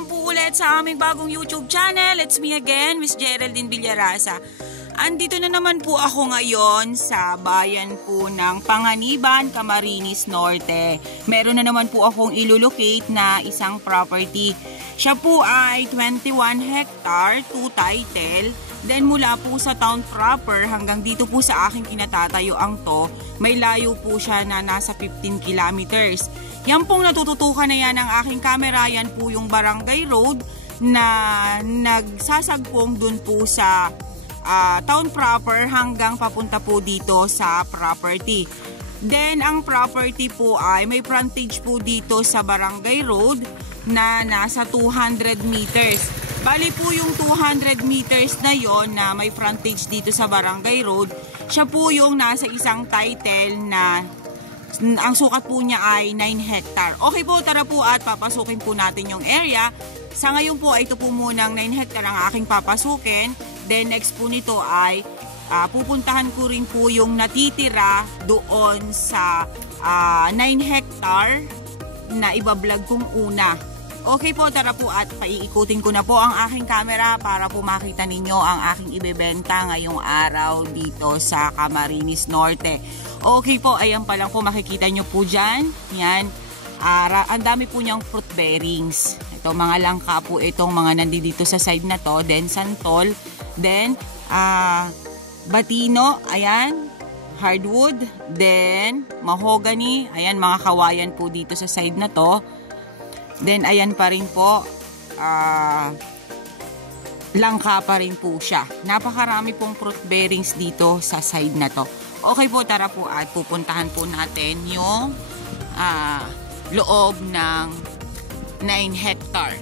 naman po ulit sa aming bagong YouTube channel. It's me again, Miss Geraldine Villarasa. Andito na naman po ako ngayon sa bayan po ng Panganiban, Camarines Norte. Meron na naman po akong ilolocate na isang property. Siya po ay 21 hectare, 2 title. Then mula po sa town proper hanggang dito po sa aking kinatatayoang to, may layo po siya na nasa 15 kilometers. Yan pong natututukan na yan ng aking camera, yan po yung barangay road na nagsasagpong dun po sa town proper hanggang papunta po dito sa property. Then ang property po ay may frontage po dito sa barangay road na nasa 200 meters. Bali po yung 200 meters na yon na may frontage dito sa barangay road, siya po yung nasa isang title na ang sukat po niya ay 9 hectare. Okay po, tara po at papasukin po natin yung area. Sa ngayon po ay ito po munang 9 hectare ang aking papasukin. Then next po nito ay pupuntahan ko rin po yung natitira doon sa 9 hectare na ibablog kong una. Okay po, tara po at paiikutin ko na po ang aking camera para po makita ninyo ang aking ibebenta ngayong araw dito sa Camarines Norte. Okay po, ayan pa lang po makikita nyo po dyan. Yan, ang dami po niyang fruit bearings. Ito mga langka po itong mga nandito sa side na to. Then santol, then batino, ayan, hardwood, then mahogany, ayan mga kawayan po dito sa side na to. Then ayan pa rin po, langka pa rin po siya. Napakarami pong fruit bearings dito sa side na to. Okay po, tara po at pupuntahan po natin yung loob ng 9 hectare.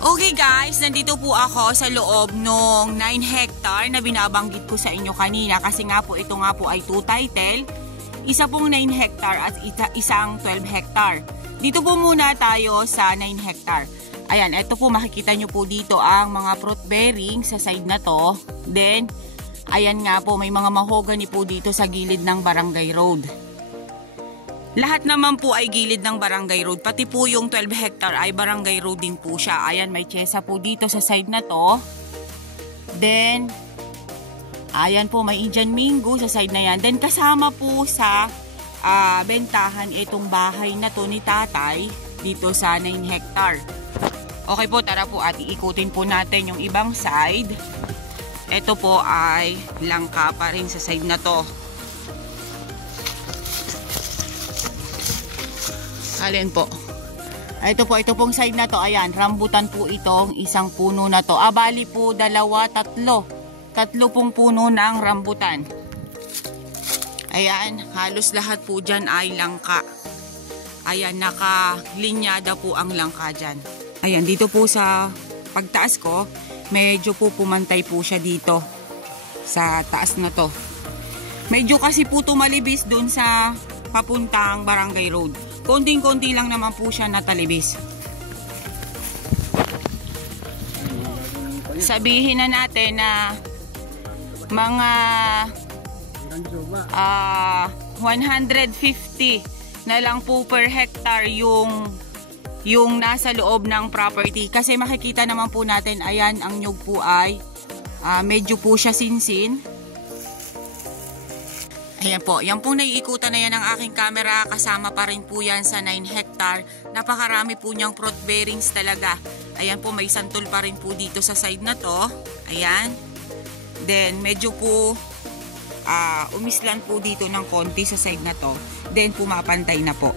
Okay guys, nandito po ako sa loob ng 9 hectare na binabanggit ko sa inyo kanina kasi nga po ito nga po ay 2 title. Isa pong 9 hectare at isang 12 hectare. Dito po muna tayo sa 9 hectare. Ayan, ito po makikita nyo po dito ang mga fruit bearing sa side na to. Then, ayan nga po, may mga mahogany po dito sa gilid ng barangay road. Lahat naman po ay gilid ng barangay road. Pati po yung 12 hectare ay barangay road din po siya. Ayan, may chesa po dito sa side na to. Then, ayan po, may Indian Mingo sa side na yan. Then, kasama po sa bentahan itong bahay na to ni tatay dito sa 9 hectare. Okay po, tara po at iikutin po natin yung ibang side. Ito po ay langka pa rin sa side na to. Alin po? Ito po, ito pong side na to, ayan, rambutan po itong isang puno na to. Bali po, dalawa, tatlo pong puno ng rambutan. Ayan, halos lahat po dyan ay langka. Ayan, nakalinyada po ang langka dyan. Ayan, dito po sa pagtaas ko, medyo po pumantay po siya dito sa taas na to. Medyo kasi po tumalibis dun sa papuntang barangay road. Konting-konti lang naman po siya natalibis. Sabihin na natin na mga 150 na lang po per hectare yung nasa loob ng property. Kasi makikita naman po natin, ayan, ang nyug po ay medyo po siya sinsin. Ayan po, yan po naiikutan na yan ng aking camera. Kasama pa rin po yan sa 9 hectare. Napakarami po niyang fruit bearings talaga. Ayan po, may santol pa rin po dito sa side na to. Ayan. Then medyo po umislan po dito ng konti sa side na to. Then pumapantay na po.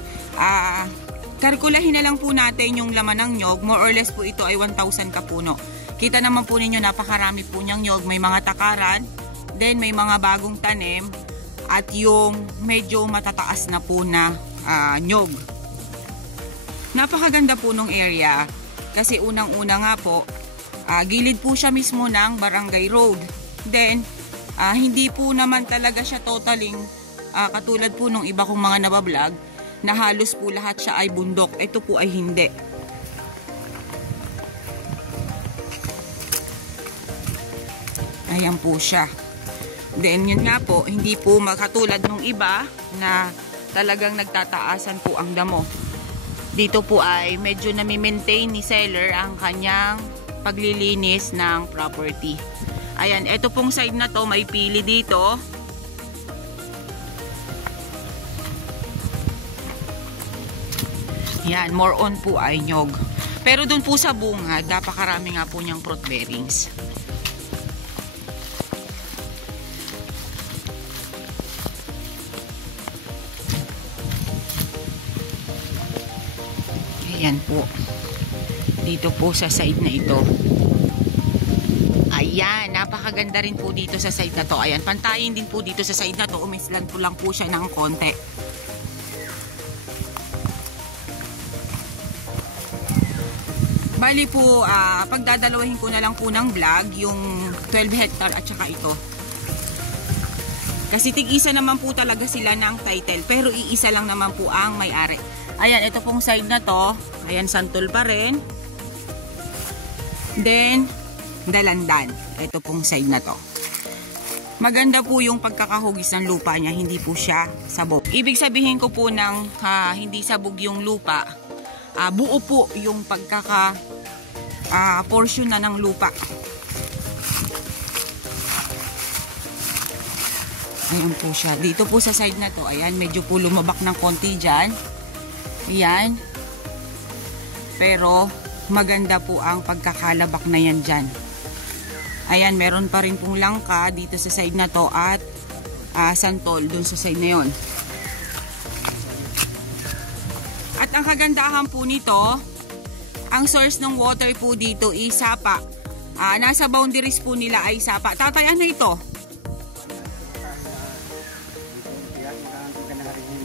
Kalkulahin na lang po natin yung laman ng nyog. More or less po ito ay 1,000 kapuno. Kita naman po ninyo, napakarami po niyang nyog. May mga takaran, then may mga bagong tanim, at yung medyo matataas na po na nyog. Napakaganda po nung area. Kasi unang-una nga po, gilid po siya mismo ng barangay road. Then, hindi po naman talaga siya totaling katulad po nung iba kong mga nabablog na halos po lahat siya ay bundok. Ito po ay hindi. Ayan po siya. Then yun nga po, hindi po makatulad nung iba na talagang nagtataasan po ang damo. Dito po ay medyo nami-maintain ni seller ang kanyang paglilinis ng property. Ayan, ito pong side na to, may pili dito. Yan, more on po ay nyog. Pero dun po sa bungad, napakarami nga po niyang fruit bearings. Ayan po. Dito po sa side na ito. Ayan, napakaganda rin po dito sa side na to. Ayan, pantayin din po dito sa side na to. Umislan po lang po siya ng konti. Bali po, pagdadalawahin ko na lang po ng vlog yung 12 hectare at saka ito. Kasi tig-isa naman po talaga sila ng title, pero iisa lang naman po ang may-ari. Ayan, ito pong side na to. Ayan, santol pa rin. Then, dalandan. Ito pong side na to. Maganda po yung pagkakahugis ng lupa niya, hindi po siya sabog. Ibig sabihin ko po ng hindi sabog yung lupa, buo po yung portion na ng lupa. Ayan po siya. Dito po sa side na to, ayan, medyo po lumabak ng konti dyan. Ayan. Pero, maganda po ang pagkakalabak na yan dyan. Ayan, meron pa rin pong langka dito sa side na to at santol dun sa side na yon. At ang kagandahan po nito, ang source ng water po dito is sapa. Nasa boundaries po nila ay sapa. Tatay, ano ito?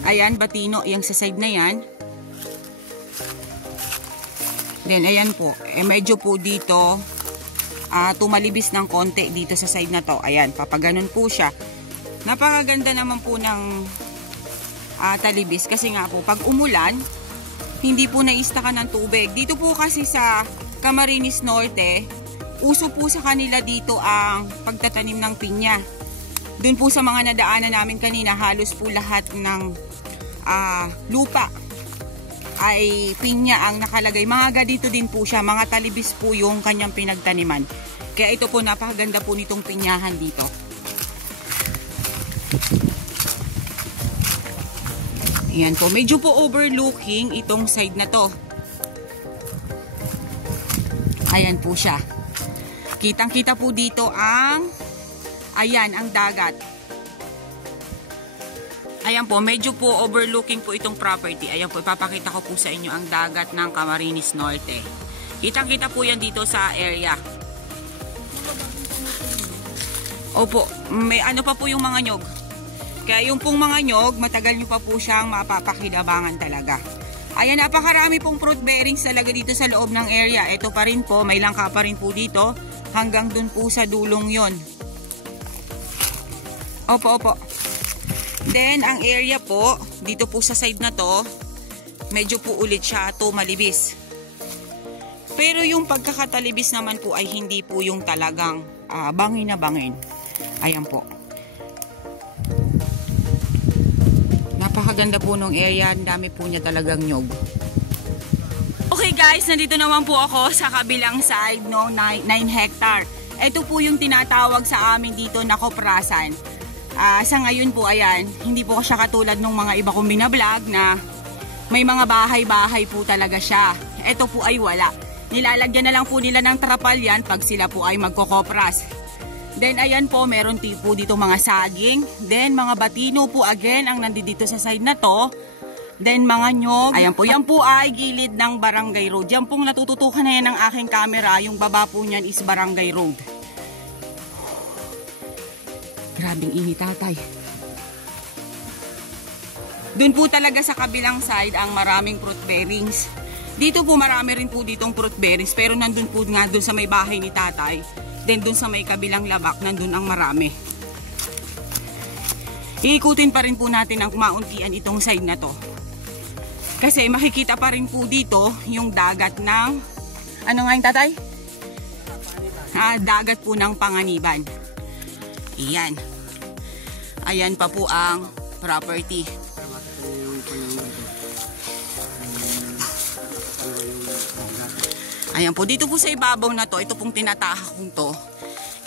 Ayan, batino. Yung sa side na yan. Then, ayan po. Medyo po dito tumalibis ng konti dito sa side na to. Ayan, papaganon po siya. Napakaganda naman po ng talibis. Kasi nga po, pag umulan, hindi po naistakan ng tubig. Dito po kasi sa Camarines Norte, uso po sa kanila dito ang pagtatanim ng pinya. Doon po sa mga nadaanan namin kanina, halos po lahat ng lupa ay pinya ang nakalagay. Mga dito din po siya, mga talibis po yung kanyang pinagtaniman. Kaya ito po, napakaganda po nitong pinyahan dito. Ayan po, medyo po overlooking itong side na to. Ayan po siya. Kitang-kita po dito ang, ayan, ang dagat. Ayan po, medyo po overlooking po itong property. Ayan po, ipapakita ko po sa inyo ang dagat ng Camarines Norte. Kitang-kita po yan dito sa area. Opo, may ano pa po yung mga nyog. Kaya yung pong mga nyog, matagal nyo pa po siyang mapapakinabangan talaga. Ayan, napakarami pong fruit bearings talaga dito sa loob ng area. Ito pa rin po, may langka pa rin po dito. Hanggang dun po sa dulong yon. Opo, opo. Then, ang area po, dito po sa side na to, medyo po ulit siya malibis. Pero yung pagkakatalibis naman po ay hindi po yung talagang bangin na bangin. Ayan po. Napakaganda po nung area, ang dami po niya talagang nyog. Okay guys, nandito naman po ako sa kabilang side, no, 9 hectare. Ito po yung tinatawag sa amin dito na koprasan. Sa ngayon po, ayan, hindi po siya katulad ng mga iba kong binablog na may mga bahay-bahay po talaga siya. Ito po ay wala. Nilalagyan na lang po nila ng trapal yan pag sila po ay magkokopras. Then ayan po, meron po dito mga saging. Then mga batino po again ang nandito sa side na to. Then mga nyog. Ayan po, yan po ay gilid ng Barangay Road. Yan pong natututukan na yan ng aking camera. Yung baba po niyan is Barangay Road. Grabing init, tatay. Doon po talaga sa kabilang side ang maraming fruit bearings. Dito po marami rin po ditong fruit bearings. Pero nandun po nga doon sa may bahay ni tatay. Then doon sa may kabilang labak, nandun ang marami. Iikutin pa rin po natin ang mauntian itong side na to. Kasi makikita pa rin po dito yung dagat ng, ano nga yung tatay? Dagat po ng Panganiban. Iyan. Ayan pa po ang property. Ayan po, dito po sa ibabaw na to, ito pong tinatahak kong to,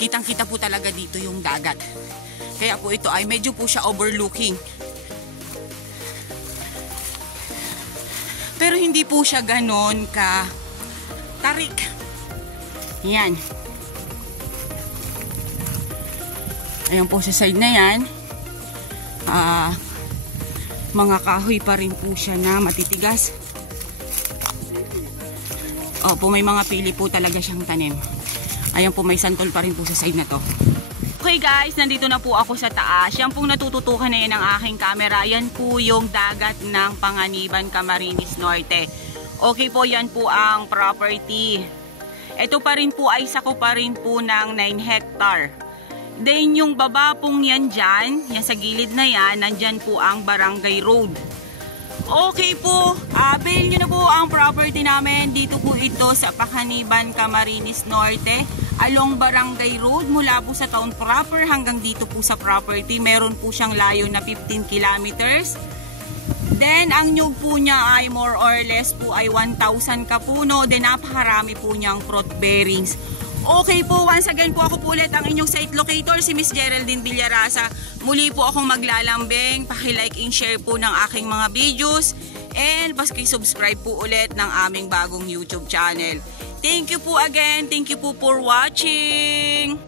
kitang-kita po talaga dito yung dagat. Kaya po ito ay medyo po siya overlooking. Pero hindi po siya ganon ka tarik. Yan. Ayan po sa side na yan. Mga kahoy pa rin po siya na matitigas. Opo, may mga pili po talaga siyang tanim. Ayan po, may santol pa rin po sa side na to. Okay guys, nandito na po ako sa taas. Yan pong natututukan na yan ng aking camera. Yan po yung dagat ng Panganiban, Camarines Norte. Okay po, yan po ang property. Ito pa rin po ay sako pa rin po ng 9 hectare. Then yung baba pong yan dyan, yan sa gilid na yan, nandyan po ang Barangay Road. Okay po, avail nyo na po ang property namin. Dito po ito sa Panganiban, Camarines Norte. Along Barangay Road, mula po sa town proper hanggang dito po sa property. Meron po siyang layo na 15 kilometers. Then, ang nyug po niya ay more or less po ay 1,000 kapuno. Then, napakarami po niyang fruit bearings. Okay po, once again po ako po ulit ang inyong site locator, si Miss Geraldine Villarasa. Muli po akong maglalambing. Paki-like and share po ng aking mga videos. And paki-subscribe po ulit ng aming bagong YouTube channel. Thank you po again. Thank you po for watching.